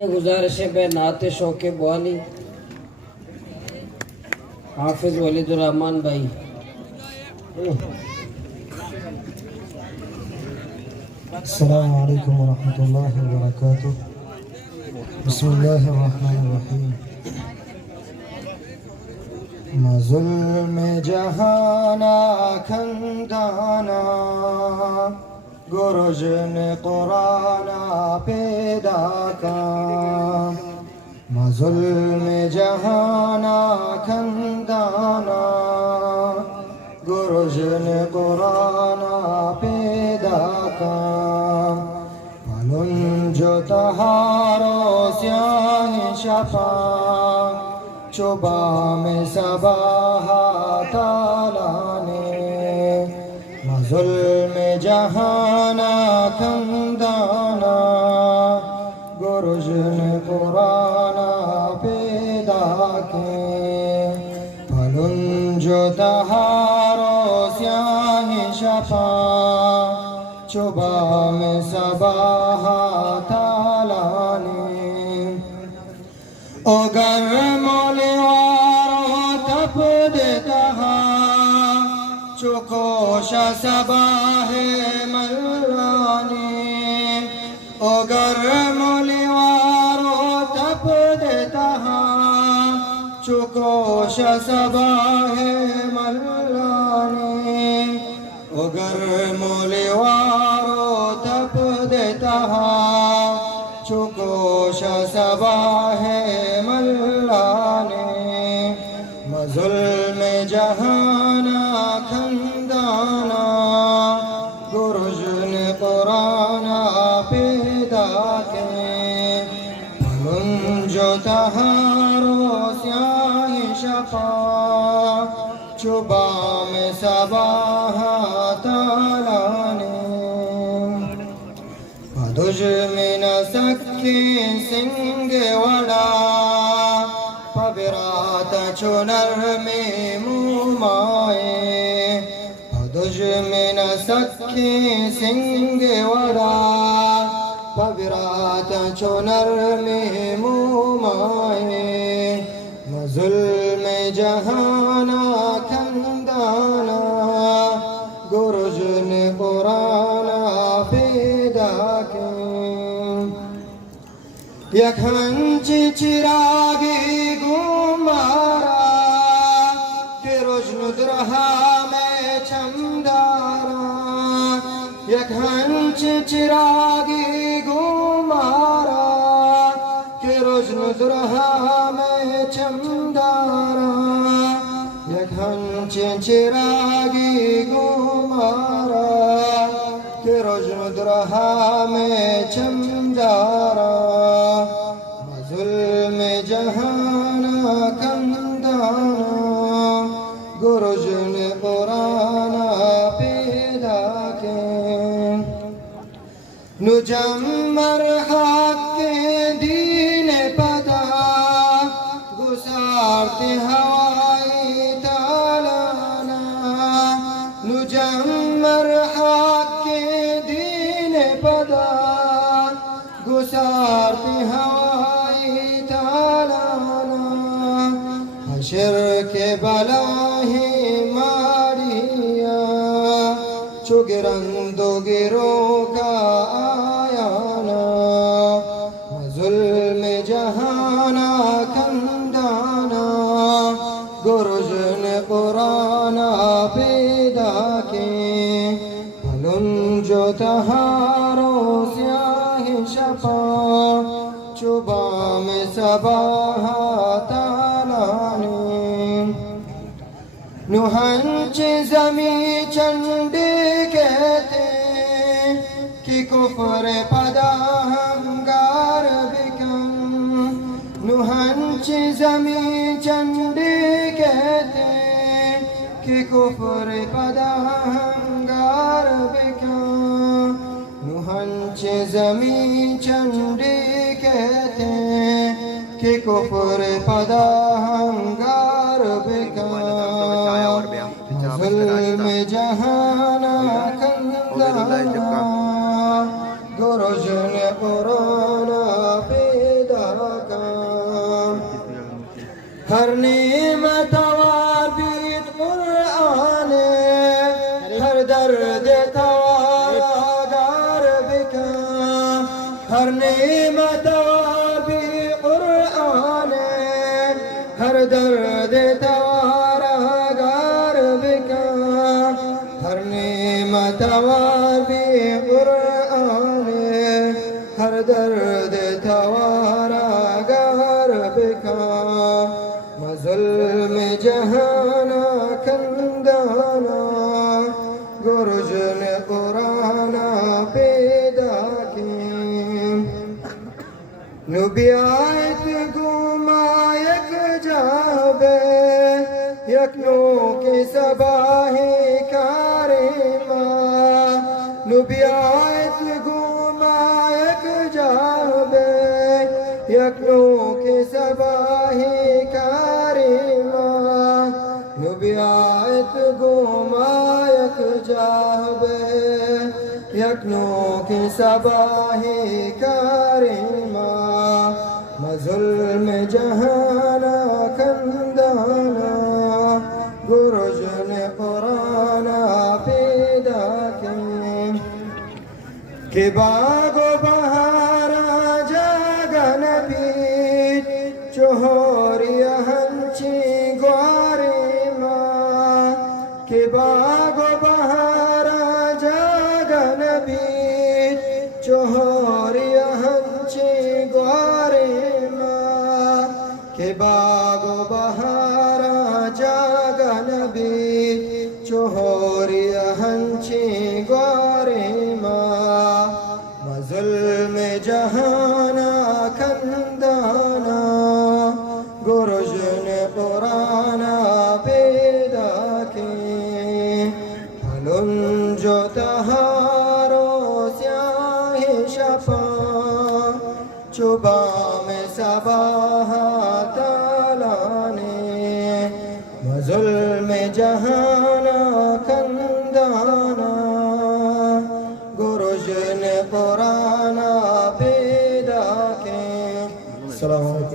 یہ گزارش ہے بے نعت شوق بوانی حافظ ولید الرحمن بھائی. السلام علیکم ورحمۃ اللہ وبرکاتہ. بسم اللہ الرحمن الرحیم. ما ظلم جہانا کھندانا گرجن قرآن پیدا کا. ما ظلم جہانا کھندانا گرجن قرآن پیدا کا. پلن جو تہارو سیاہ شفا چوبا میں صباح تعالیٰ نے. ما ظلم جہانا کھندانا گرجن قرآن پیدا کے. پھلن جو تہارو سیاہ شفا چوبا میں صباح تعالیٰ نے. او گرم لیوارو تپ دیتا چکوش صباح ملانی. او گرم لیوارو تپ دیتا چکوش صباح ملانی. او گرم لیوارو تپ دیتا چکوش صباح ملانی. ما ظلم جہانا کھندانا گرجن قرآن پیدا کے. پھلن جو تہارو سیاہ شفا چوبا میں صباح تعالیٰ نے. دشمن سکھی سنگ وڑا پبرات چنر میں مومائے. دشمن سکھی سنگ وڑا پبرات چنر میں مومائے. ظلم جہانا کھندانا گرجن قرآن پیدا کے. یک ہنچ چراغی گمارا کہ روشن درہا میں چمدارا. یک ہنچ چراغی گمارا کہ روشن درہا میں چمدارا. یک ہنچ چراغی گمارا کہ روشن درہا میں چمدارا. ما ظلم جہانا کھندانا گرجن قرآن پیدا کے. نجمر حق کے دین پدا گسارتے ہوائی تالانا. نجمر حق کے دین پدا گسارتے ہوائی تالانا. حشر کے بلاہی ماریا چگرند و گرو کا آیانا. ظلم جہانا کھندانا گرجن قرآن پیدا کے. پھلن جو تہارو سیاہ شفا چوبا میں صباح تعالیٰ نے. نوہنچ زمیں چنڈی کہتے کہ کفر پدا ہنگار بکن. نوہنچ زمیں چنڈی کہتے کہ کفر پدا ہنگار بکن. نوہنچ زمیں چنڈی کہتے کہ کفر پدا ہنگار بکن. ظلم جہانا کھندانا گرجن قرآن پیدا ہر نعمت وار بیت قرآن ہر درد توار بکا ہر نعمت وار بیت قرآن ہر درد توار بکا ہر نعمت وار بیت قرآن ہر درد توار بکا ظلم جہانا کندانا گرج نے قرآن پیدا کی نبی آیت گما یک جابے یکنو کی سباہی کاری ماں نبی آیت گما یک جابے یکنو کی سباہی کاری ماں نبی آیت گما یک جابے یکنو کی سباہی کاری ماں ظلم جہانا کندانا گرج نے قرآن پیدا کی کہ باغ و بہارا جاگن پیٹ چہوری ہنچی گواری ماں کہ باغ و بہارا جاگن پیٹ چہوری ہنچی گواری ماں کہ باغ و بہارا جاگن پیٹ چہوری ہنچی گواری ماں ظلم جہانا کندانا گرج نے قرآن پیدا کی ہلن جو تہارو سیاہ شفا چوبا میں صباح تالانے ظلم جہانا کندانا گرج نے قرآن پیدا کے. السلام علیکم.